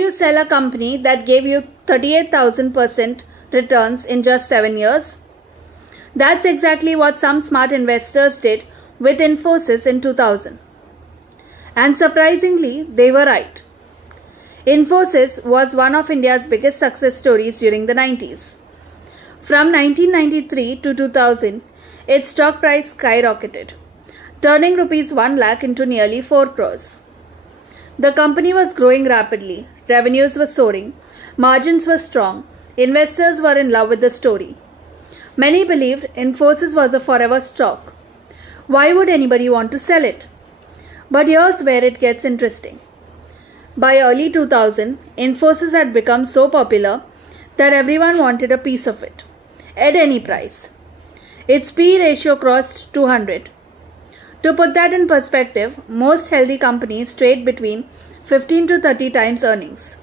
You sell a company that gave you 38,000% returns in just 7 years? That's exactly what some smart investors did with Infosys in 2000. And surprisingly, they were right. Infosys was one of India's biggest success stories during the 90s. From 1993 to 2000, its stock price skyrocketed, turning rupees 1 lakh into nearly 4 crores. The company was growing rapidly, revenues were soaring, margins were strong, investors were in love with the story. Many believed Infosys was a forever stock. Why would anybody want to sell it? But here's where it gets interesting. By early 2000, Infosys had become so popular that everyone wanted a piece of it, at any price. Its PE ratio crossed 200. To put that in perspective, most healthy companies trade between 15 to 30 times earnings.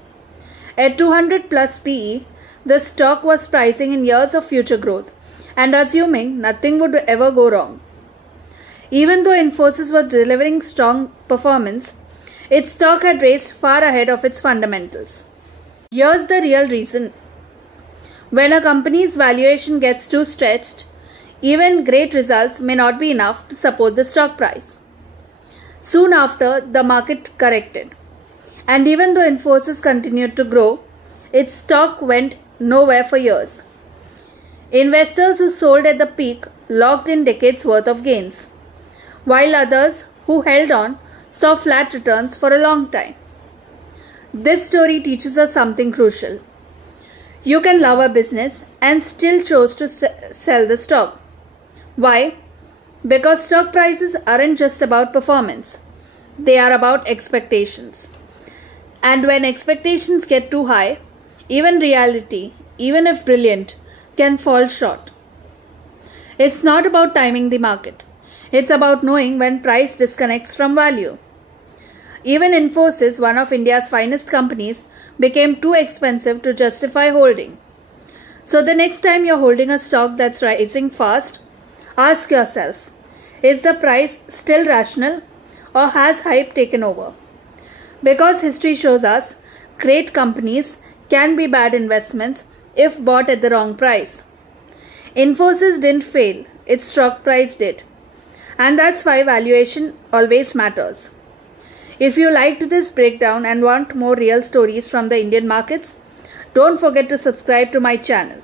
At 200 plus PE, the stock was pricing in years of future growth and assuming nothing would ever go wrong. Even though Infosys was delivering strong performance, its stock had raced far ahead of its fundamentals. Here's the real reason. When a company's valuation gets too stretched, even great results may not be enough to support the stock price. Soon after, the market corrected. And even though Infosys continued to grow, its stock went nowhere for years. Investors who sold at the peak locked in decades worth of gains, while others who held on saw flat returns for a long time. This story teaches us something crucial. You can love a business and still choose to sell the stock. Why? Because stock prices aren't just about performance. They are about expectations. And when expectations get too high, even reality, even if brilliant, can fall short. It's not about timing the market. It's about knowing when price disconnects from value. Even Infosys, one of India's finest companies, became too expensive to justify holding. So the next time you're holding a stock that's rising fast, ask yourself, is the price still rational or has hype taken over? Because history shows us great companies can be bad investments if bought at the wrong price. Infosys didn't fail, its stock price did. And that's why valuation always matters. If you liked this breakdown and want more real stories from the Indian markets, don't forget to subscribe to my channel.